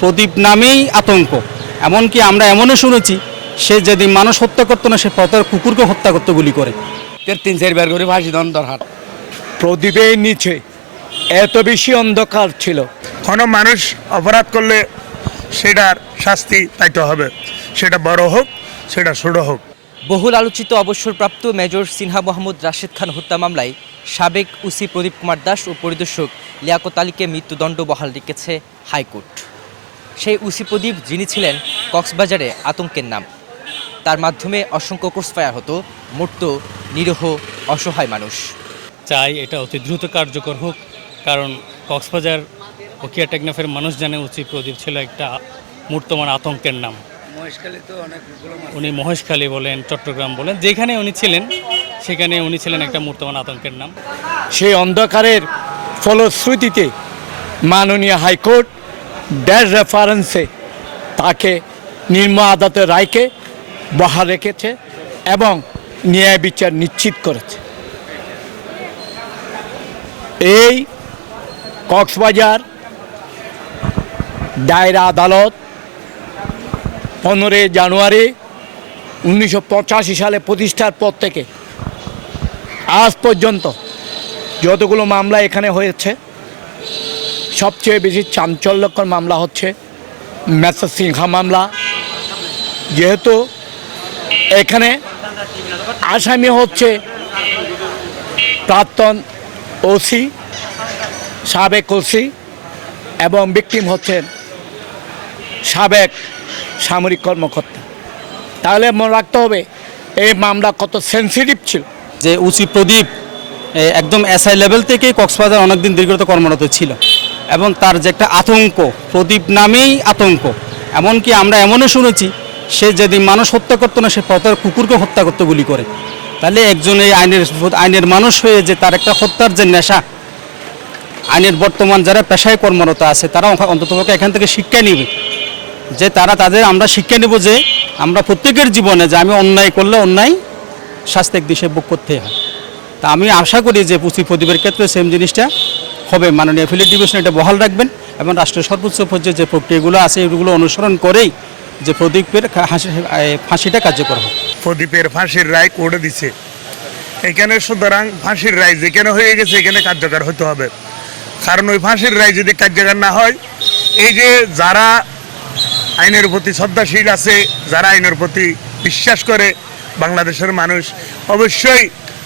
প্রদীপ নামেই আতঙ্ক। এমনকি আমরা এমনও শুনেছি সে যেদিন মানুষ হত্যা করতো না সে পথের কুকুরকে হত্যা করতে গুলি করে। 3-4 করে ফাঁসি দেন দরকার। প্রদীপের নিচে এত বেশি অন্ধকার ছিল। কোনো মানুষ অপরাধ করলে সেটার শাস্তি পাইতে হবে, সেটা বড় হোক সেটা ছোট হোক। বহুল আলোচিত অবসরপ্রাপ্ত মেজর সিনহা মোহাম্মদ রাশেদ খান হত্যা মামলায় সাবেক ওসি প্রদীপ কুমার দাস ও পরিদর্শক লিয়াকত আলীকে মৃত্যুদণ্ড বহাল রেখেছে হাইকোর্ট। সেই ওসি প্রদীপ যিনি ছিলেন কক্সবাজারে আতঙ্কের নাম, তার মাধ্যমে অসংখ্য ক্রসফায়ার হতো, মরত নিরীহ অসহায় মানুষ। চাই এটা অতি দ্রুত কার্যকর হোক, কারণ কক্সবাজার ও কিয়া টেকনাফের মানুষ জানে ওসি প্রদীপ ছিল একটা মূর্তমান আতঙ্কের নাম। উনি মহেশখালী বলেন, চট্টগ্রাম বলেন, যেখানে উনি ছিলেন সেখানে উনি ছিলেন একটা মূর্তমান আতঙ্কের নাম। সেই অন্ধকারের ফলশ্রুতিতে মাননীয় হাইকোর্ট ড্যাশ রেফারেন্সে তাকে নিম্ন আদালতের রায়কে বহাল রেখেছে এবং ন্যায় বিচার নিশ্চিত করেছে। এই কক্সবাজার দায়রা আদালত 15 জানুয়ারি 1985 সালে প্রতিষ্ঠার পর থেকে আজ পর্যন্ত যতগুলো মামলা এখানে হয়েছে সবচেয়ে বেশি চাঞ্চল্যকর মামলা হচ্ছে মেজর সিনহা মামলা। যেহেতু এখানে আসামি হচ্ছে প্রাক্তন ওসি, সাবেক ওসি এবং ভিকটিম হচ্ছেন সাবেক সামরিক কর্মকর্তা, তাহলে মনে রাখতে হবে এই মামলা কত সেন্সিটিভ ছিল। যে ওসি প্রদীপ একদম এসআই লেভেল থেকে কক্সবাজার অনেকদিন দীর্ঘত কর্মরত ছিল এবং তার যে একটা আতঙ্ক, প্রদীপ নামেই আতঙ্ক। এমনকি আমরা এমনও শুনেছি সে যেদিন মানুষ হত্যা করতো না সে পথের কুকুরকে হত্যা করতে গুলি করে। তাহলে একজন এই আইনের মানুষ হয়ে যে তার একটা হত্যার যে নেশা, আইনের বর্তমান যারা পেশায় কর্মরত আছে তারা অন্ততপক্ষে এখান থেকে শিক্ষা নেবে, যে আমরা শিক্ষা নেব যে আমরা প্রত্যেকের জীবনে যে আমি অন্যায় করলে অন্যায় শাস্তির দিশে ভোগ করতে হয়। তা আমি আশা করি যে ওসি প্রদীপের ক্ষেত্রে সেম জিনিসটা হবে। মাননীয় অ্যাপিলেট ডিভিশন এটা বহাল রাখবেন এবং রাষ্ট্রের সর্বোচ্চ পর্যায়ে যে প্রক্রিয়াগুলো আছে এগুলো অনুসরণ করেই যে প্রদীপের ফাঁসিটা কার্যকর হবে। প্রদীপের ফাঁসির রায় কোর্টে দিছে, এখানে সুতরাং ফাঁসির রায় যেখানে হয়ে গেছে এখানে কার্যকর হতে হবে। কারণ ওই ফাঁসির রায় যদি কার্যকর না হয়, এই যে যারা আইনের প্রতি শ্রদ্ধাশীল আছে, যারা আইনের প্রতি বিশ্বাস করে বাংলাদেশের মানুষ, অবশ্যই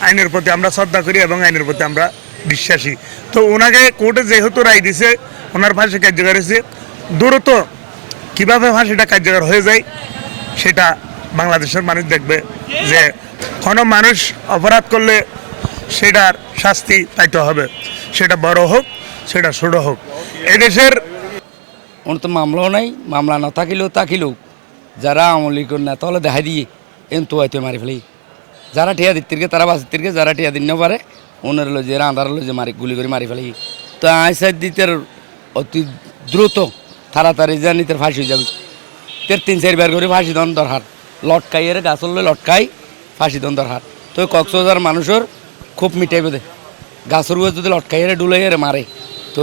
আইনের প্রতি আমরা শ্রদ্ধা করি এবং আইনের প্রতি আমরা বিশ্বাসী। তো ওনাকে কোর্টে যেহেতু রায় দিছে, ওনার ফাঁসি কার্যকর হয়েছে, দ্রুত কীভাবে ফাঁসিটা কার্যকর হয়ে যায় সেটা বাংলাদেশের মানুষ দেখবে, যে কোনো মানুষ অপরাধ করলে সেটার শাস্তি পাইতে হবে, সেটা বড় হোক সেটা ছোট হোক। এদেশের ওর তো মামলাও নাই, মামলা না থাকিলেও যারা আওয়ামী লীগের নেতা হলে দেখা দিয়ে তো হয়তো মারি ফেলি, যারা টিয়া দিত্তিরকে তারা বাঁচিত্তিরকে, যারা টিয়া দিন পারে ওনার লো যে আন্ধার লো যে গুলি করে মারি ফেলি। তো আইসাই দিতের অতি দ্রুত তাড়াতাড়ি যা নিতে ফাঁসি হয়ে যাবে। 3-4 করে ফাঁসি দেন দরকার, লটকাই এর গাছ লটকাই ফাঁসি দেন দরকার। তো কক্সবাজার মানুষের খুব মিটাইবে দে, গাছের যদি লটকাই এর ডুলাই এর মারে তো